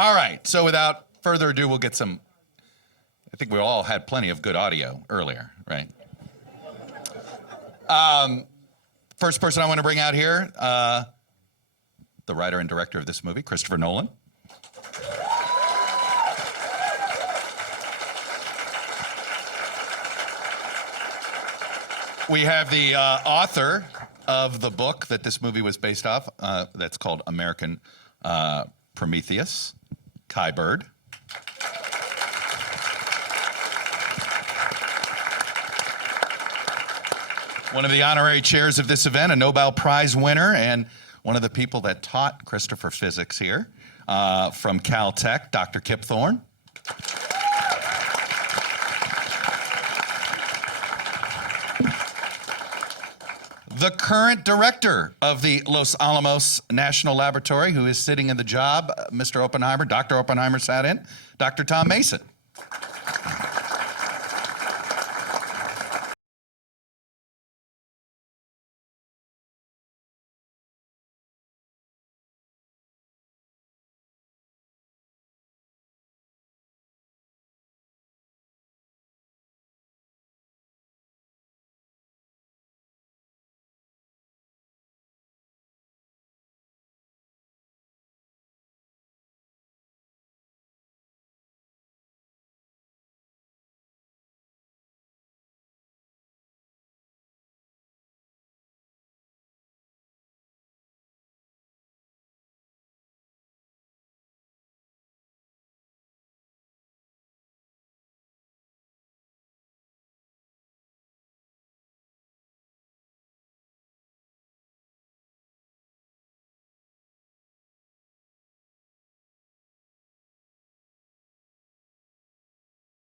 All right, so without further ado, we'll get some, I think we all had plenty of good audio earlier, right? First person I want to bring out here, the writer and director of this movie, Christopher Nolan. We have the author of the book that this movie was based off, that's called American Prometheus, Kai Bird. One of the honorary chairs of this event, a Nobel Prize winner, and one of the people that taught Christopher physics here from Caltech, Dr. Kip Thorne. The current director of the Los Alamos National Laboratory, who is sitting in the job, Mr. Oppenheimer, Dr. Oppenheimer sat in, Dr. Tom Mason.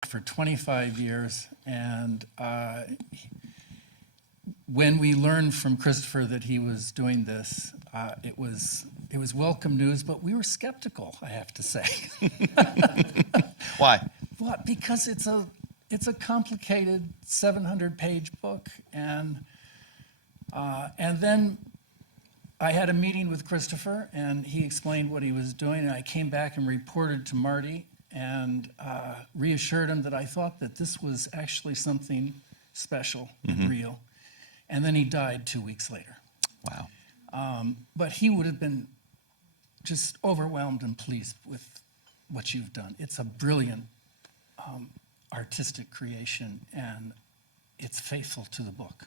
For 25 years, and when we learned from Christopher that he was doing this, it was welcome news, but we were skeptical, I have to say. Why? What? Because it's a complicated 700-page book, and then I had a meeting with Christopher, and he explained what he was doing, and I came back and reported to Marty and reassured him that I thought that this was actually something special and real. And then he died 2 weeks later. Wow. But he would have been just overwhelmed and pleased with what you've done. It's a brilliant artistic creation, and it's faithful to the book.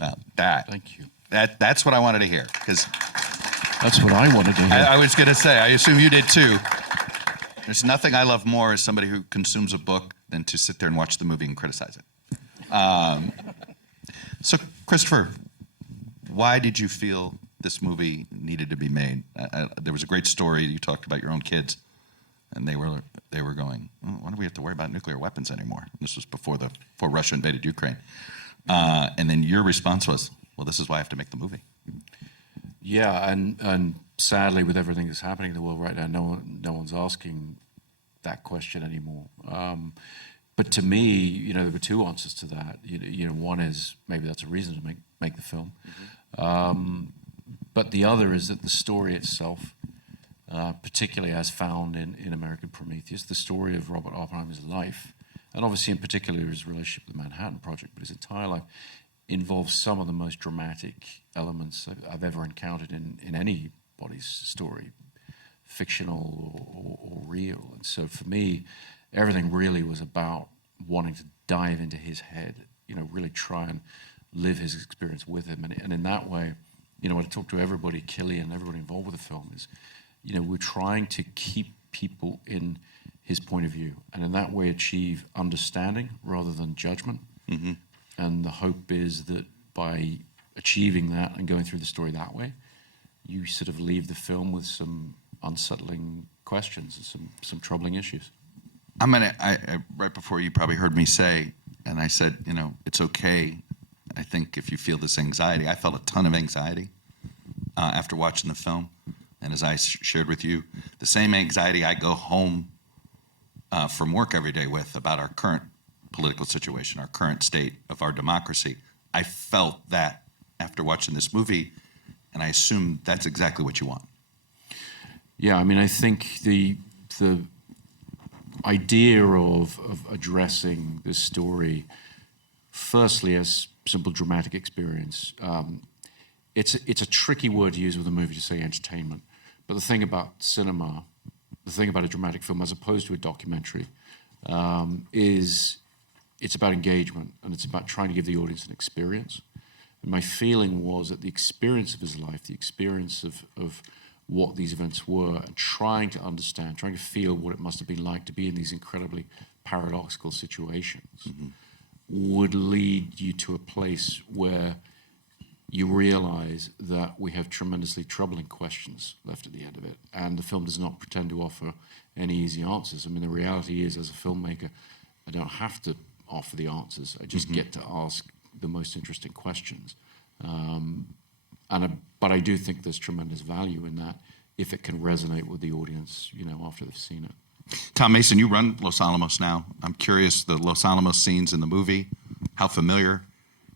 Well, Thank you. That's what I wanted to hear, because That's what I wanted to hear. I was going to say, I assume you did too. There's nothing I love more as somebody who consumes a book than to sit there and watch the movie and criticize it. So, Christopher, why did you feel this movie needed to be made? There was a great story. You talked about your own kids, and they were going, oh, why do we have to worry about nuclear weapons anymore? This was before Russia invaded Ukraine. And then your response was, well, this is why I have to make the movie. Yeah, and sadly, with everything that's happening in the world right now, no one's asking that question anymore. But to me, there were two answers to that. One is maybe that's a reason to make the film, but the other is that the story itself, particularly as found in American Prometheus, the story of Robert Oppenheimer's life, and obviously in particular his relationship with the Manhattan Project, but his entire life, involves some of the most dramatic elements I've ever encountered in anybody's story, fictional or real. And so for me, everything really was about wanting to dive into his head, really try and live his experience with him. And in that way, when I talk to everybody, Killian, everybody involved with the film, is, we're trying to keep people in his point of view, and in that way achieve understanding rather than judgment. Mm-hmm. And the hope is that by achieving that and going through the story that way, you sort of leave the film with some unsettling questions and some troubling issues. Right before you probably heard me say, and I said, it's okay. I think if you feel this anxiety, I felt a ton of anxiety after watching the film. And as I shared with you, the same anxiety I go home from work every day with about our current political situation, our current state of our democracy. I felt that after watching this movie, and I assume that's exactly what you want. Yeah, I mean, I think the the idea of addressing this story, firstly, as simple dramatic experience, it's a tricky word to use with a movie to say entertainment. But the thing about cinema, the thing about a dramatic film as opposed to a documentary, is it's about engagement, and it's about trying to give the audience an experience. And my feeling was that the experience of his life, the experience of what these events were, and trying to understand, trying to feel what it must have been like to be in these incredibly paradoxical situations, would lead you to a place where you realize that we have tremendously troubling questions left at the end of it. And the film does not pretend to offer any easy answers. I mean, the reality is, as a filmmaker, I don't have to offer the answers. I just get to ask the most interesting questions. But I do think there's tremendous value in that if it can resonate with the audience, after they've seen it. Tom Mason, you run Los Alamos now. I'm curious, the Los Alamos scenes in the movie, how familiar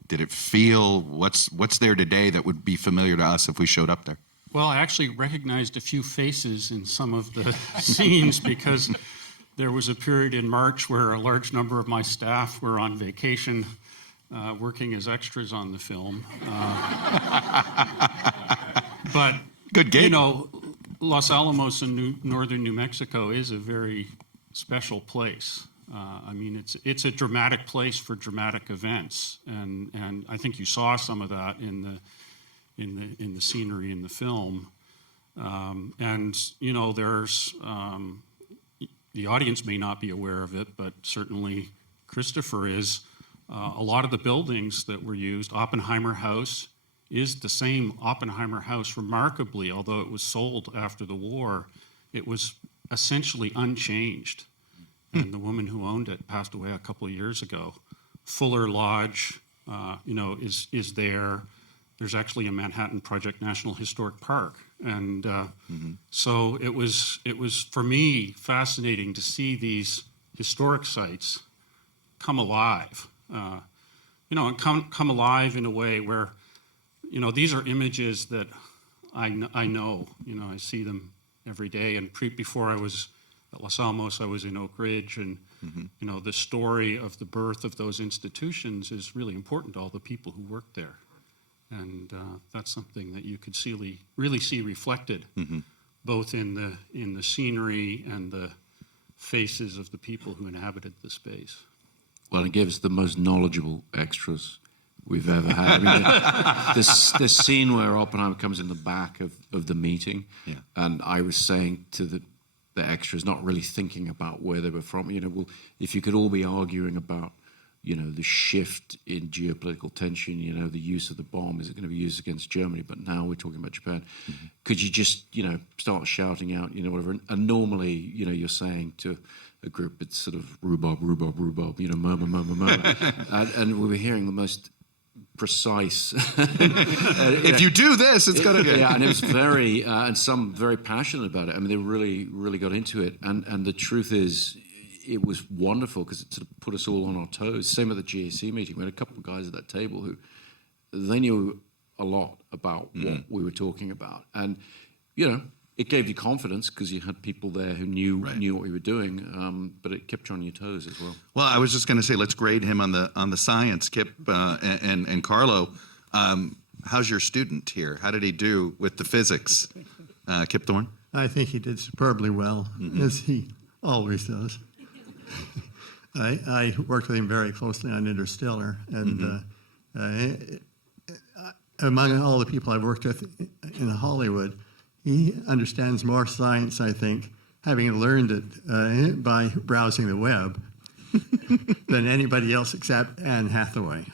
did it feel? What's there today that would be familiar to us if we showed up there? Well, I actually recognized a few faces in some of the scenes because there was a period in March where a large number of my staff were on vacation working as extras on the film. But, good gig. Los Alamos in northern New Mexico is a very special place. I mean, it's a dramatic place for dramatic events, and I think you saw some of that in the scenery in the film. There's the audience may not be aware of it, but certainly Christopher is. A lot of the buildings that were used, Oppenheimer House is the same Oppenheimer House. Remarkably, although it was sold after the war, it was essentially unchanged. And the woman who owned it passed away a couple of years ago. Fuller Lodge, is there. There's actually a Manhattan Project National Historic Park, and so it was for me fascinating to see these historic sites come alive, and come alive in a way where, these are images that I know, I see them every day. And before I was at Los Alamos, I was in Oak Ridge, and the story of the birth of those institutions is really important to all the people who worked there, and that's something that you could really see reflected, both in the scenery and the faces of the people who inhabited the space. Well, it gives the most knowledgeable extras we've ever had. I mean, this scene where Oppenheimer comes in the back of the meeting, and I was saying to the extras, not really thinking about where they were from, if you could all be arguing about, the shift in geopolitical tension, the use of the bomb, is it going to be used against Germany? But now we're talking about Japan. Could you just, start shouting out, whatever? And normally, you're saying to a group, it's sort of rhubarb, murmur, murmur, murmur. And we were hearing the most precise. If you do this, it's going to get. Yeah, and it was very, and some very passionate about it. I mean, they really, really got into it. And the truth is, it was wonderful because it sort of put us all on our toes. Same at the GAC meeting. We had a couple of guys at that table who, they knew a lot about what we were talking about. And, it gave you confidence because you had people there who knew what we were doing, but it kept you on your toes as well. Well, I was just going to say, let's grade him on the science, Kip and Carlo. How's your student here? How did he do with the physics? Kip Thorne? I think he did superbly well, as he always does. I worked with him very closely on Interstellar, and among all the people I've worked with in Hollywood, he understands more science, I think, having learned it by browsing the web, than anybody else except Anne Hathaway.